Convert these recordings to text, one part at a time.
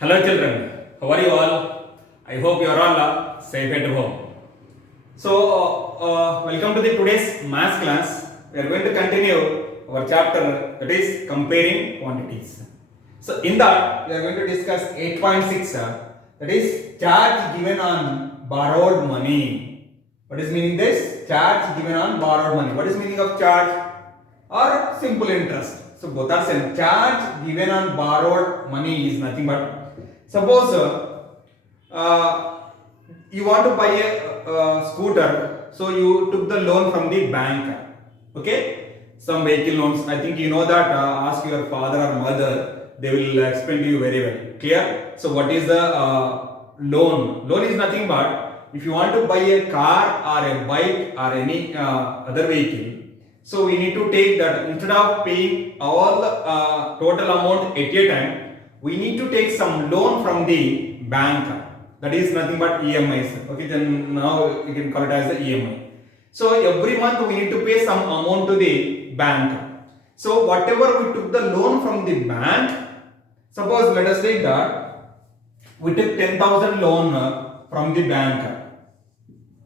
Hello children, how are you all? I hope you are all safe at home. So, welcome to the today's maths class. We are going to continue our chapter that is comparing quantities. So, in that we are going to discuss 8.6 that is charge given on borrowed money. What is meaning this? Charge given on borrowed money. What is meaning of charge? Or simple interest. So both are same. Charge given on borrowed money is nothing but, suppose you want to buy a scooter, so you took the loan from the bank. Okay, some vehicle loans. I think you know that. Ask your father or mother; they will explain to you very well. Clear? So what is the loan? Loan is nothing but if you want to buy a car or a bike or any other vehicle. So we need to take that instead of paying all the total amount at a time, we need to take some loan from the bank. That is nothing but EMIs. Okay, then now you can call it as the EMI. So every month we need to pay some amount to the bank. So whatever we took the loan from the bank, suppose let us take that we took 10,000 loan from the bank.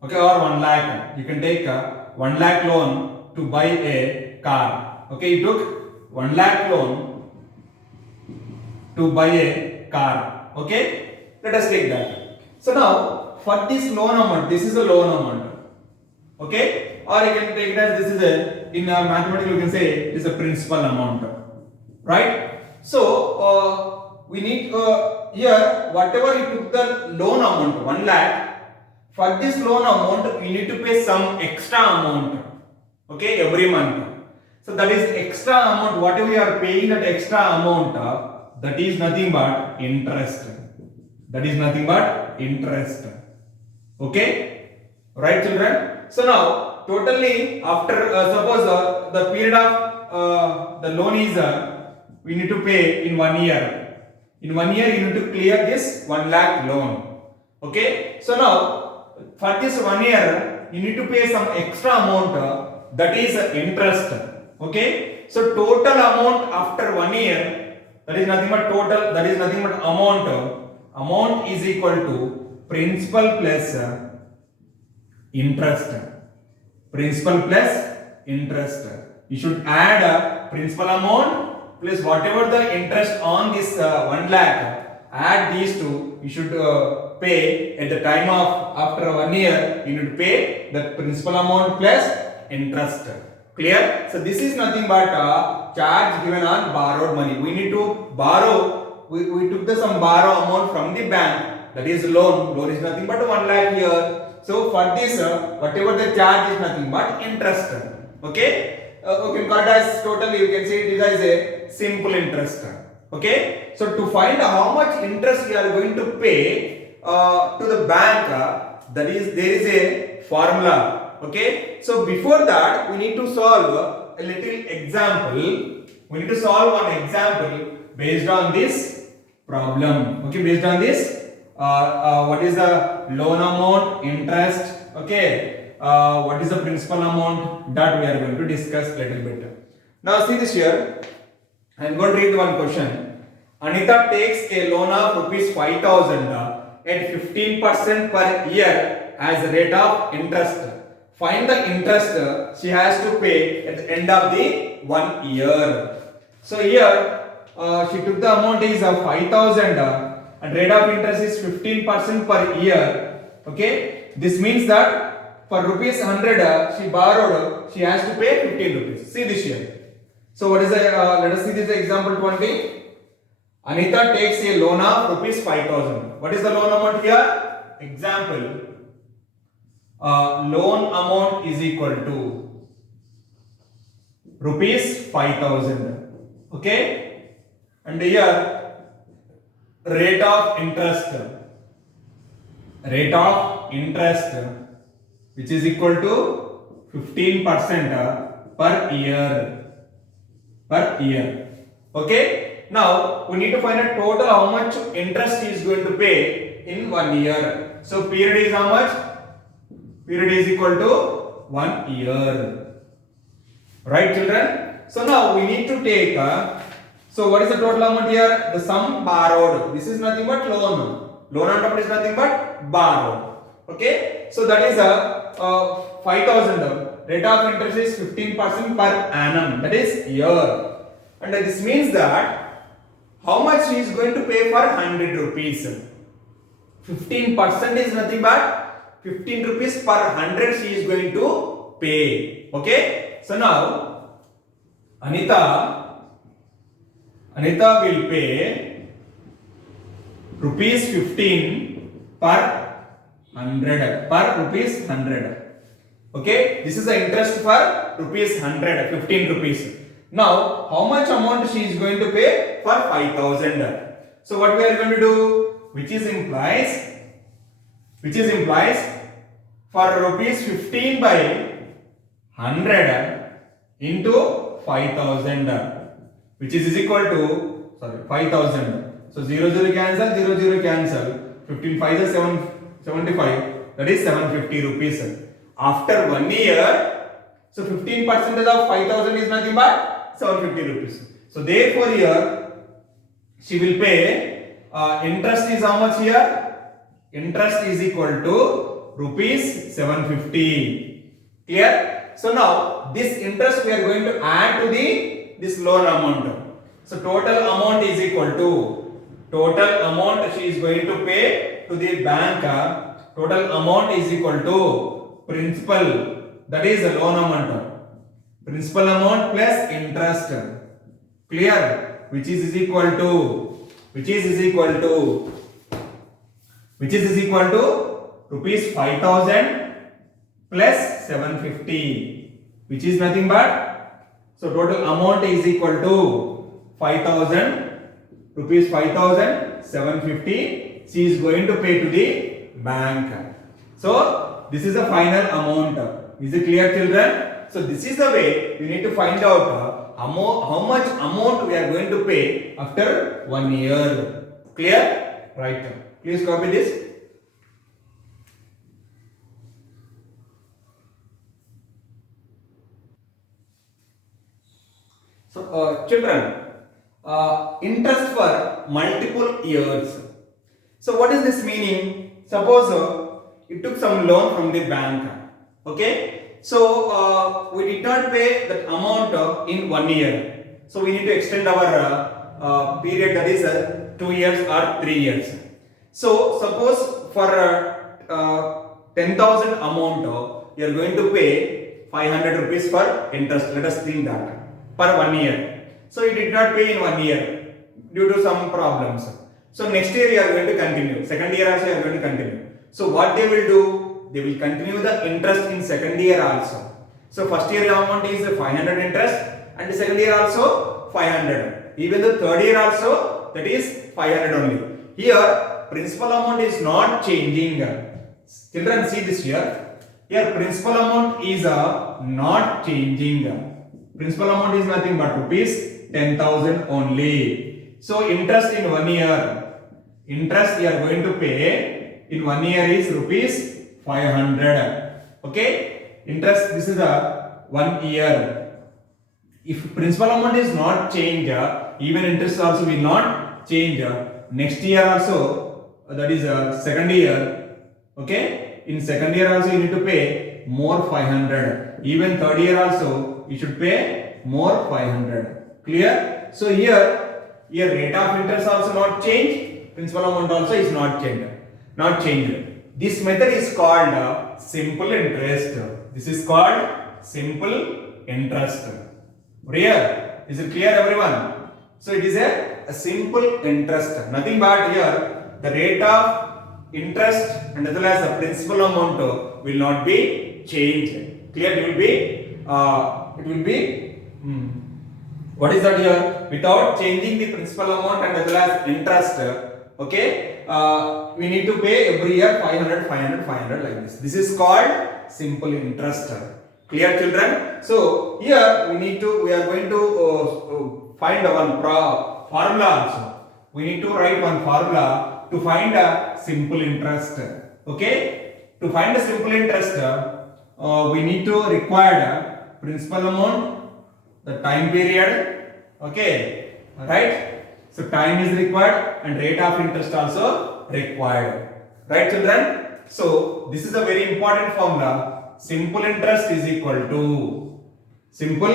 Okay, or 1 lakh. You can take 1 lakh loan to buy a car. Okay, you took 1 lakh loan to buy a car. Okay, let us take that. So now for this loan amount, this is a loan amount. Okay, or you can take it as this is a, in mathematics you can say it is a principal amount, right? So we need here whatever you took the loan amount 1 lakh. For this loan amount we need to pay some extra amount. Okay, every month. So that is extra amount. Whatever we are paying that extra amount, that is nothing but interest. That is nothing but interest. Okay, right, children? So now totally after suppose the period of the loan is we need to pay in 1 year. In 1 year you need to clear this 1 lakh loan. Okay, so now for this 1 year you need to pay some extra amount. That is interest. Okay, so total amount after 1 year, that is nothing but total, that is nothing but amount is equal to principal plus interest. Principal plus interest. You should add principal amount plus whatever the interest on this 1 lakh, add these two. You should pay at the time of after 1 year, you need to pay the principal amount plus interest. Clear? So this is nothing but charge given on borrowed money. We need to borrow. We took the some borrow amount from the bank. That is loan. Loan is nothing but 1 lakh here. So for this, whatever the charge is nothing but interest. Okay? We can call it as totally. You can say it is as a simple interest. Okay? So to find how much interest we are going to pay to the bank, that is there is a formula. Okay, so before that we need to solve a little example. We need to solve one example based on this problem. Okay, based on this what is the loan amount, interest, okay, what is the principal amount, that we are going to discuss little bit. Now see this here. I am going to read one question. Anita takes a loan of rupees 5,000 at 15% per year as a rate of interest. Find the interest she has to pay at the end of the 1 year. So here she took the amount is 5,000 and rate of interest is 15% per year. Okay, this means that for rupees 100 she borrowed, she has to pay 15 rupees. See this here. So what is the let us see this example 20. Anita takes a loan of rupees 5,000. What is the loan amount here? Example. Loan amount is equal to rupees 5,000. Okay, and here rate of interest which is equal to 15% per year. Okay, now we need to find a total how much interest he is going to pay in 1 year. So period is how much? Period is equal to 1 year. Right, children? So now we need to take So what is the total amount here? The sum borrowed. This is nothing but loan. Loan on top is nothing but borrowed. Okay. So that is a 5,000. Rate of interest is 15% per annum. That is year. And this means that how much he is going to pay for 100 rupees. 15% is nothing but 15 rupees per 100 she is going to pay. Okay. So now Anita will pay rupees 15 per 100 per rupees 100. Okay, this is the interest for rupees 100, 15 rupees. Now, how much amount she is going to pay for 5,000? So what we are going to do? Which implies for rupees 15 by 100 into 5,000, which is equal to 5,000. So 0 0 cancel, 0 0 cancel. 15 5 is 75. That is 750 rupees. After 1 year, so 15% of 5,000 is nothing but 750 rupees. So therefore here she will pay interest is how much here? Interest is equal to rupees 750. Clear? So now this interest we are going to add to this loan amount. So total amount is equal to total amount she is going to pay to the bank. Total amount is equal to principal, that is the loan amount. Principal amount plus interest. Clear? Which is equal to rupees 5,000 plus 750, which is nothing but, so total amount is equal to 5,000 rupees 5,750 she is going to pay to the bank. So this is the final amount. Is it clear, children? So this is the way you need to find out how much amount we are going to pay after 1 year. Clear? Right. Please copy this. So children, interest for multiple years. So what is this meaning? Suppose you took some loan from the bank. Okay. So we did not pay that amount in 1 year. So we need to extend our period, that is 2 years or 3 years. So suppose for 10,000 amount you are going to pay 500 rupees for interest. Let us think that per 1 year. So you did not pay in 1 year due to some problems. So next year you are going to continue. Second year also you are going to continue. So what they will do? They will continue the interest in second year also. So first year amount is 500 interest and the second year also 500. Even the third year also, that is 500 only. Here principal amount is not changing. Children, see this here. Here principal amount is not changing. Principal amount is nothing but rupees 10,000 only. So interest in 1 year, interest you are going to pay in 1 year is rupees 500. Okay, interest, this is a 1 year. If principal amount is not change, even interest also will not change. Next year also, that is second year. Okay, in second year also you need to pay more 500. Even third year also you should pay more 500. Clear? So here rate of interest also not change. Principal amount also is not changed. This method is called simple interest. This is called simple interest. Clear? Is it clear, everyone? So it is a simple interest. Nothing but here the rate of interest and as well as the principal amount will not be changed. Clear? It will be what is that here? Without changing the principal amount and as well as interest. Okay. We need to pay every year 500 like this. This is called simple interest. Clear, children? So here we are going to find one formula also. We need to write one formula to find a simple interest. Okay? To find a simple interest, we need to require principal amount, the time period, okay, right? So time is required and rate of interest also required, right children? So this is a very important formula. Simple interest is equal to simple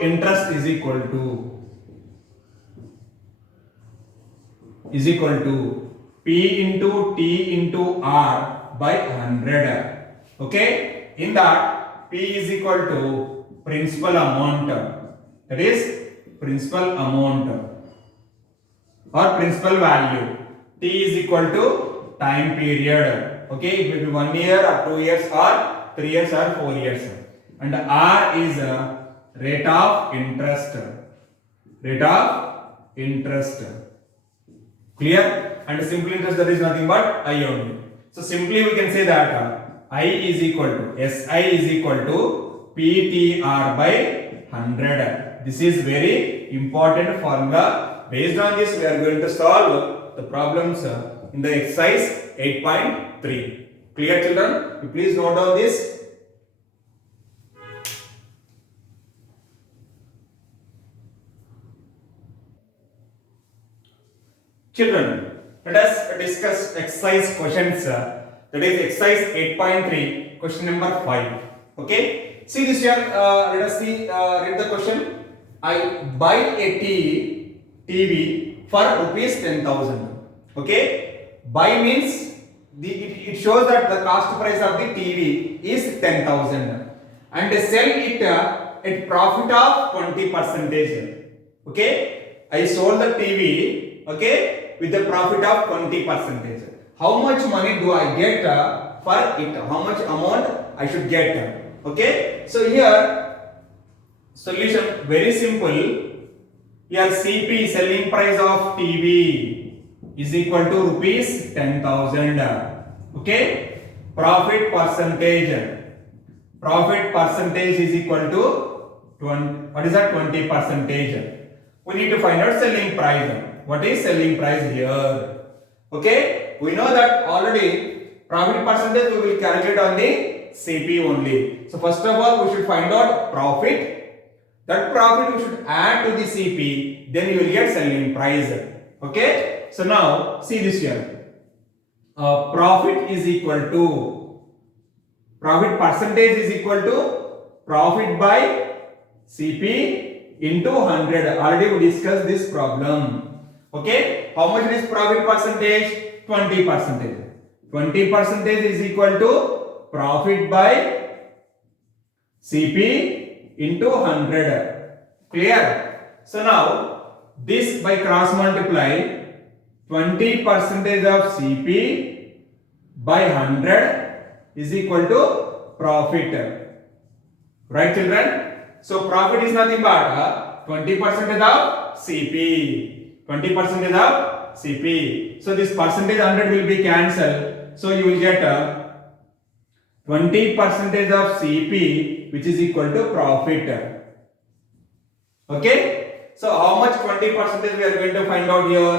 interest is equal to P into T into R by 100. Okay, in that P is equal to principal amount, that is principal amount or principal value. T is equal to time period. Okay, it will be 1 year or 2 years or 3 years or 4 years. And R is rate of interest. Rate of interest. Clear? And simple interest, that is nothing but I only. So simply we can say that I is equal to SI is equal to PTR by 100. This is very important formula. Based on this, we are going to solve the problems in the exercise 8.3. Clear children? You please note down this. Children, let us discuss exercise questions. That is exercise 8.3, question number 5. Okay. See this here. Let us see. Read the question. I buy a TV for rupees 10,000. Okay. Buy means it shows that the cost price of the TV is 10,000 and sell it at profit of 20%. Okay. I sold the TV. Okay. With the profit of 20%. How much money do I get for it? How much amount I should get? Okay. So here solution very simple. Here CP, selling price of TV, is equal to rupees 10,000. Okay. Profit percentage is equal to 20. What is that? 20%. We need to find out selling price. What is selling price here? Okay, we know that already profit percentage we will calculate on the CP only. So first of all we should find out profit. That profit we should add to the CP, then you will get selling price. Okay, so now see this here. Profit is equal to, profit percentage is equal to profit by CP into 100. Already we discussed this problem. Okay, how much is profit percentage? 20%. 20% is equal to profit by CP into 100. Clear? So now this by cross multiply, 20% of CP by 100 is equal to profit. Right children? So profit is nothing but 20% of CP. 20% of CP. So this percentage 100 will be cancelled. So you will get 20% of CP, which is equal to profit. Okay. So how much 20% we are going to find out here?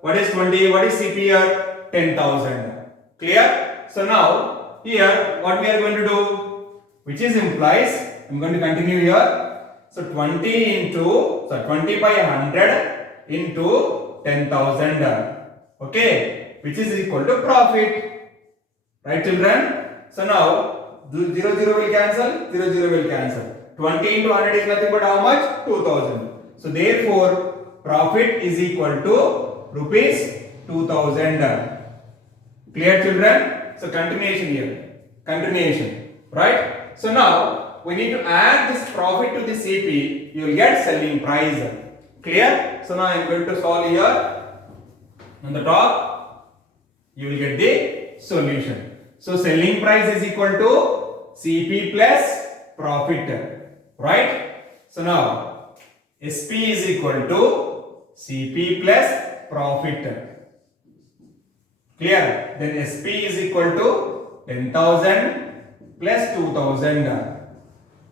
What is 20? What is CP here? 10,000. Clear? So now here what we are going to do? Which is implies, I am going to continue here. So 20 by 100 into 10,000. Okay, which is equal to profit. Right children? So now 0 will cancel, 0 will cancel. 20 into 100 is nothing but how much? 2,000. So therefore profit is equal to rupees 2,000. Clear children? So continuation here. Continuation. Right? So now we need to add this profit to the CP. You will get selling price. Clear? So now I am going to solve here. On the top, you will get the solution. So selling price is equal to CP plus profit. Right? So now SP is equal to CP plus profit. Clear? Then SP is equal to 10,000 plus 2,000.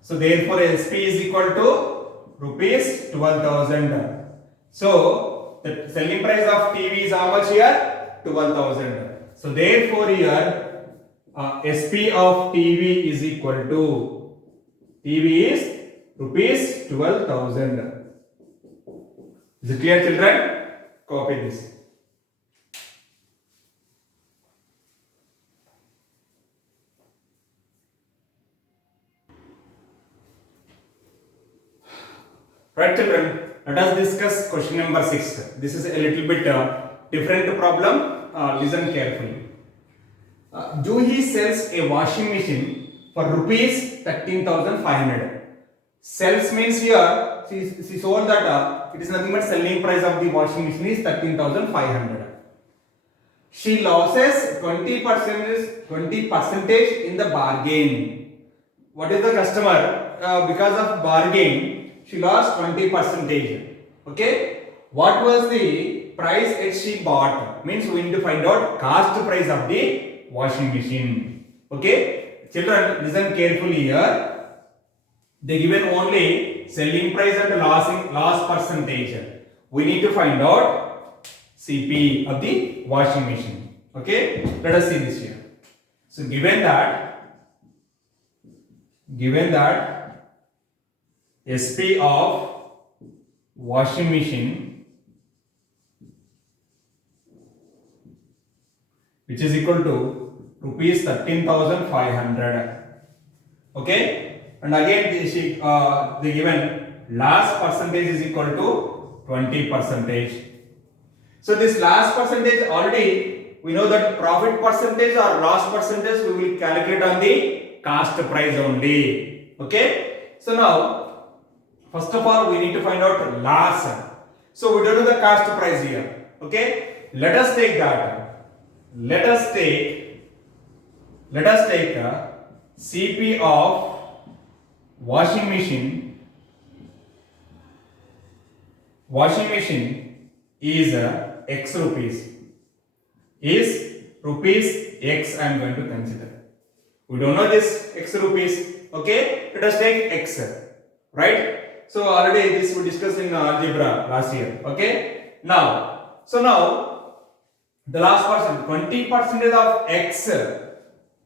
So therefore SP is equal to rupees 12,000. So the selling price of TV is how much here? 12,000. So therefore here SP of TV is equal to, TV is rupees 12,000. Is it clear, children? Copy this. Right, children, let us discuss question number 6. This is a little bit different problem. Listen carefully. Do he sells a washing machine for rupees 13,500? Sells means here, she sold that it is nothing but selling price of the washing machine is 13,500. She loses 20% in the bargain. What is the customer? Because of bargain, she lost 20%. Okay. What was the price that she bought? Means we need to find out cost price of the washing machine. Okay. Children, listen carefully here. They given only selling price and loss percentage. We need to find out CP of the washing machine. Okay. Let us see this here. So given that SP of washing machine which is equal to rupees 13,500. Okay, and again they given loss percentage is equal to 20%. So this loss percentage already we know that profit percentage or loss percentage we will calculate on the cost price only. Okay, so now first of all, we need to find out loss. So we don't know the cost price here. Okay. Let us take that. Let us take CP of washing machine. Washing machine is X rupees. Is rupees X I am going to consider. We don't know this X rupees. Okay. Let us take X. Right. So already this we discussed in algebra last year. Okay. Now the last percent 20% of X.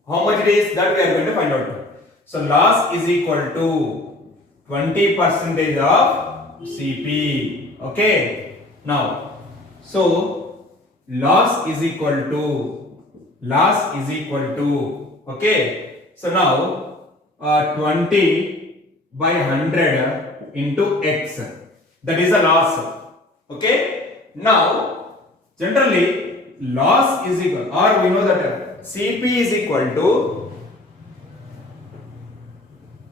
How much it is that we are going to find out. So loss is equal to 20% of CP. Okay. Now so loss is equal to okay. So now 20 by 100 into X, that is a loss. Okay. Now generally loss is equal, or we know that CP is equal to,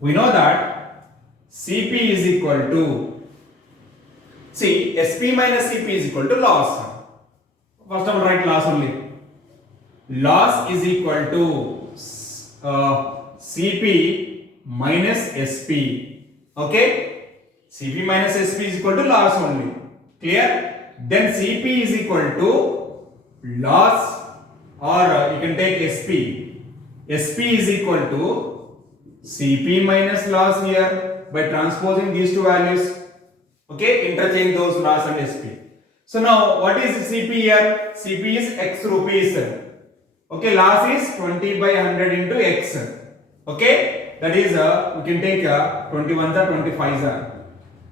we know that CP is equal to, see, SP minus CP is equal to loss. First of all write loss only. Loss is equal to CP minus SP. Okay. CP minus SP is equal to loss only. Clear? Then CP is equal to loss, or you can take SP. SP is equal to CP minus loss here by transposing these two values. Okay, interchange those loss and SP. So now what is CP here? CP is X rupees. Okay, loss is 20 by 100 into X. Okay, that is we can take 21s or 25s.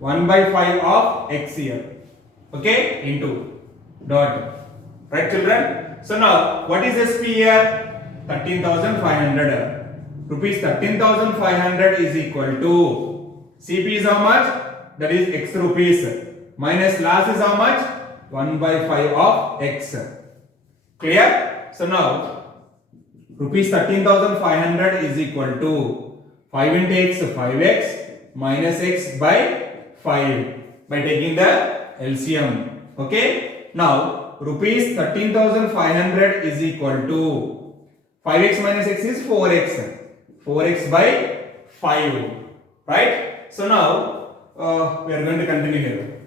1 by 5 of X here. Okay, into dot. Right, children? So now what is SP here? 13,500. Rupees 13,500 is equal to CP is how much? That is X rupees. Minus loss is how much? 1 by 5 of X. Clear? So now rupees 13,500 is equal to 5 into X, 5X minus X by 5 by taking the LCM. Okay. Now rupees 13,500 is equal to 5x minus x is 4x. 4x by 5. Right. So now we are going to continue here.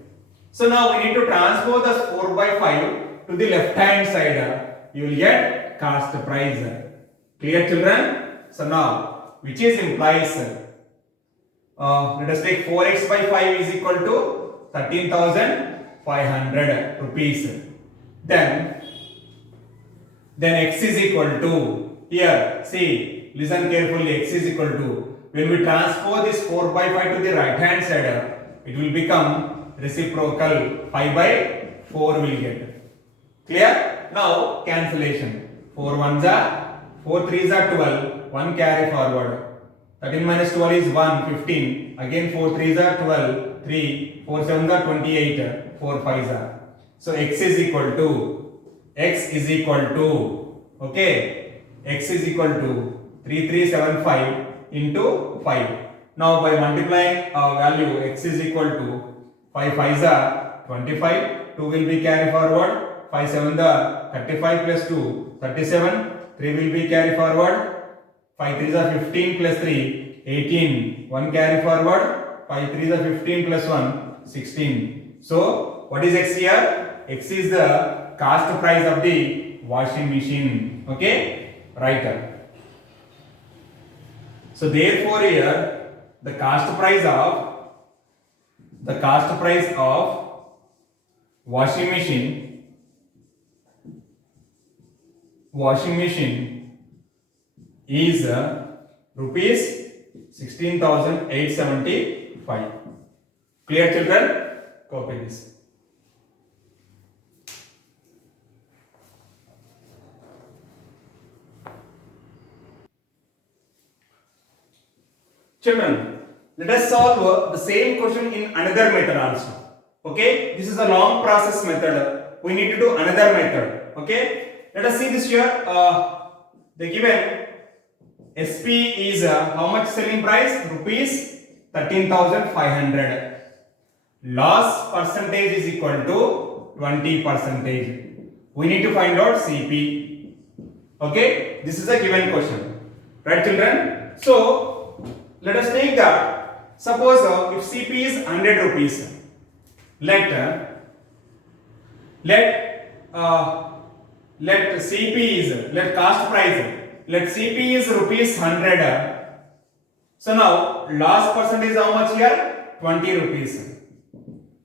So now we need to transpose this 4 by 5 to the left hand side. You will get cost price. Clear, children? So now which is implies let us take 4x by 5 is equal to 13,500 rupees. Then x is equal to, here see, listen carefully, x is equal to, when we transpose this 4 by 5 to the right hand side, it will become reciprocal 5 by 4 will get. Clear? Now cancellation. 4 ones are 4 threes are 12. 1 carry forward. 13 minus 12 is 1, 15. Again 4 threes are 12. 3, 4 sevens are 28. 4 fives are. So x is equal to okay, x is equal to 3375 into 5. Now by multiplying value x is equal to 5 fives are 25. 2 will be carry forward. 5 sevens are 35 plus 2 37. 3 will be carry forward. 5 threes are 15 plus 3 18. 1 carry forward. 5 threes are 15 plus 1 16. So what is x here? X is the cost price of the washing machine. Okay, right. So therefore here the cost price of washing machine is rupees 16,875. Clear, children? Copy this. Children, let us solve the same question in another method also. Okay, this is a long process method. We need to do another method. Okay, let us see this here. The given SP is how much selling price? Rupees 13,500. Loss percentage is equal to 20%. We need to find out CP. Okay, this is a given question, right, children? So let us take that. Suppose if CP is 100 rupees, let CP is cost price. Let CP is rupees 100. So now loss percentage how much here? 20 rupees.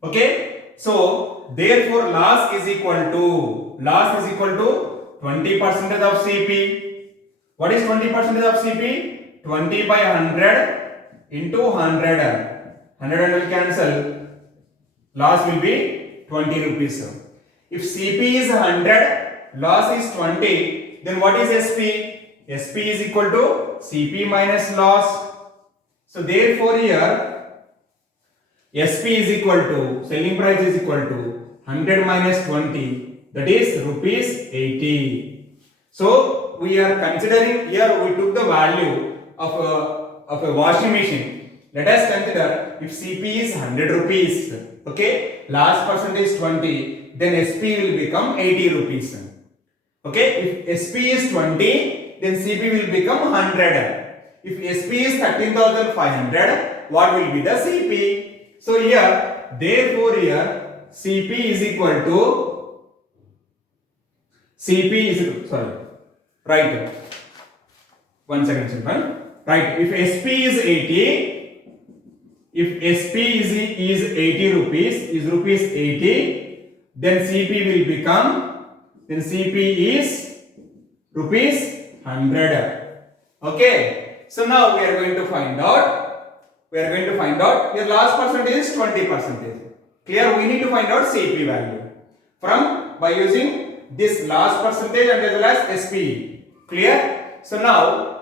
Okay. So therefore loss is equal to 20% of CP. What is 20% of CP? 20 by 100 into 100. 100 will cancel. Loss will be 20 rupees. If CP is 100, loss is 20, then what is SP? SP is equal to CP minus loss. So therefore here SP is equal to, selling price is equal to 100 minus 20, that is rupees 80. So we are considering here, we took the value of a washing machine. Let us consider if CP is 100 rupees, okay, loss percentage 20, then SP will become 80 rupees. Okay, if SP is 20, then CP will become 100. If SP is 13,500, what will be the CP? So here, therefore here, CP is equal to, right, 1 second children, right, if SP is 80, if SP is 80 rupees, is rupees 80, then CP will become, then CP is rupees 100. Okay, so now we are going to find out, your loss percentage is 20%. Clear? We need to find out CP value by using this loss percentage and as well as SP. Clear? So now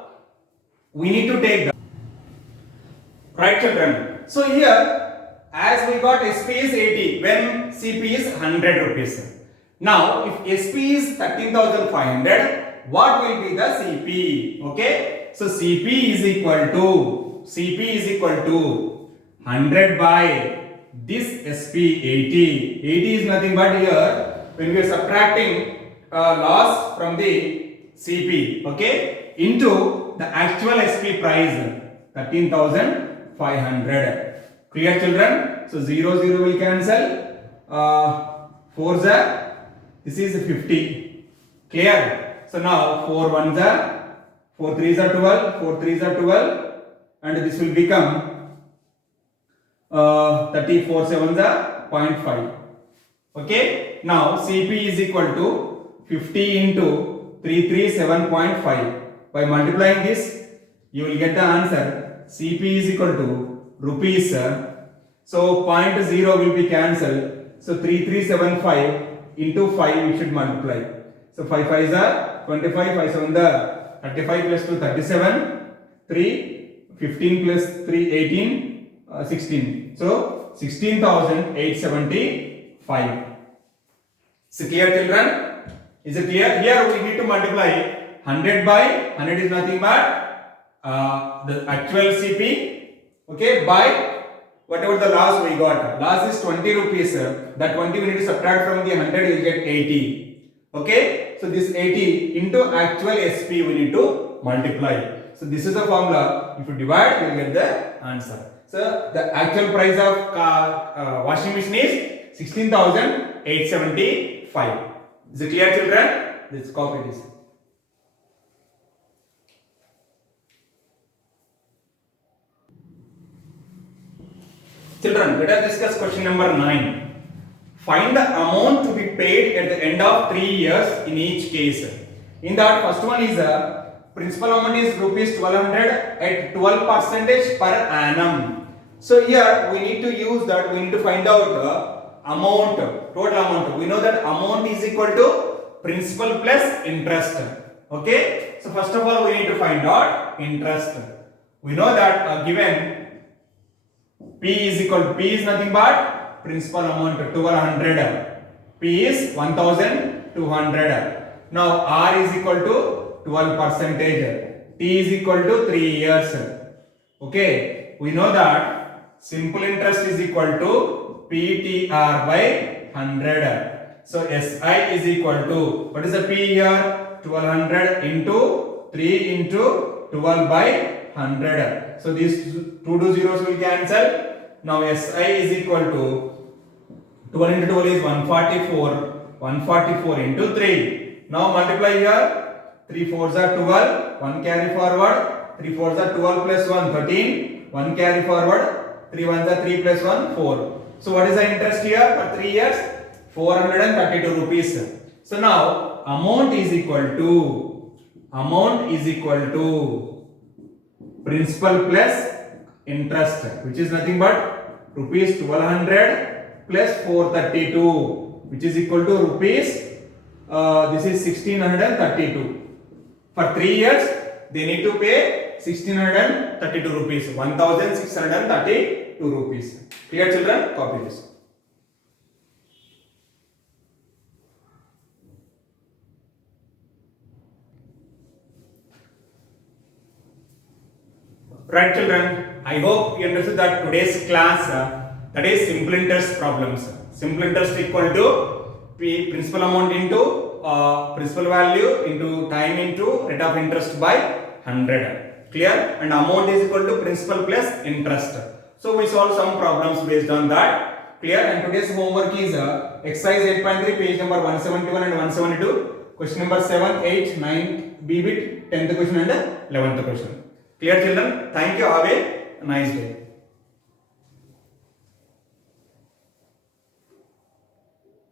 we need to take the right, children. So here, as we got SP is 80 when CP is 100 rupees. Now if SP is 13,500, what will be the CP? Okay, so CP is equal to 100 by this SP 80. 80 is nothing but here when we are subtracting loss from the CP, okay, into the actual SP price 13,500. Clear, children? So 0 0 will cancel. 4s are, this is 50. Clear? So now 4 1s are, 4 3s are 12, 4 3s are 12, and this will become 34 7s are 0.5. Okay, now CP is equal to 50 into 337.5. By multiplying this, you will get the answer. CP is equal to rupees So 0.0 will be cancelled. So 3375 into 5 we should multiply. So 5 5s are 25, 5 7 are 35 plus 2 37, 3 15 plus 3 18, 16. So 16,875. Is it clear, children? Is it clear? Here we need to multiply 100 by 100 is nothing but the actual CP, okay, by whatever the loss we got. Loss is 20 rupees. That 20 we need to subtract from the 100, you will get 80. Okay, so this 80 into actual SP we need to multiply. So this is the formula. If you divide, you will get the answer. So the actual price of washing machine is 16,875. Is it clear, children? Let's copy this. Children, let us discuss question number 9. Find the amount to be paid at the end of 3 years in each case. In that, first one is principal amount is rupees 1200 at 12% per annum. So here we need to use that, we need to find out amount, total amount. We know that amount is equal to principal plus interest. Okay, so first of all we need to find out interest. We know that given P is equal to, P is nothing but principal amount 1200, P is 1200. Now R is equal to 12%, T is equal to 3 years. Okay, we know that simple interest is equal to PTR by 100. So SI is equal to, what is the P here? 1200 into 3 into 12 by 100. So these two zeros will cancel. Now SI is equal to 12 into 12 is 144. 144 into 3. Now multiply here. 3 4s are 12. 1 carry forward. 3 4s are 12 plus 1 13. 1 carry forward. 3 1s are 3 plus 1 4. So what is the interest here for 3 years? 432 rupees. So now amount is equal to principal plus interest, which is nothing but rupees 1200 plus 432, which is equal to rupees this is 1632. For 3 years they need to pay 1632 rupees, 1632 rupees. Clear, children? Copy this. Right, children, I hope you understood that today's class that is simple interest problems. Simple interest equal to principal amount into principal value into time into rate of interest by 100. Clear? And amount is equal to principal plus interest. So we solve some problems based on that. Clear? And today's homework is exercise 8.3 page number 171 and 172. Question number 7, 8, 9, B bit, 10th question and 11th question. Clear, children? Thank you. Have a nice day.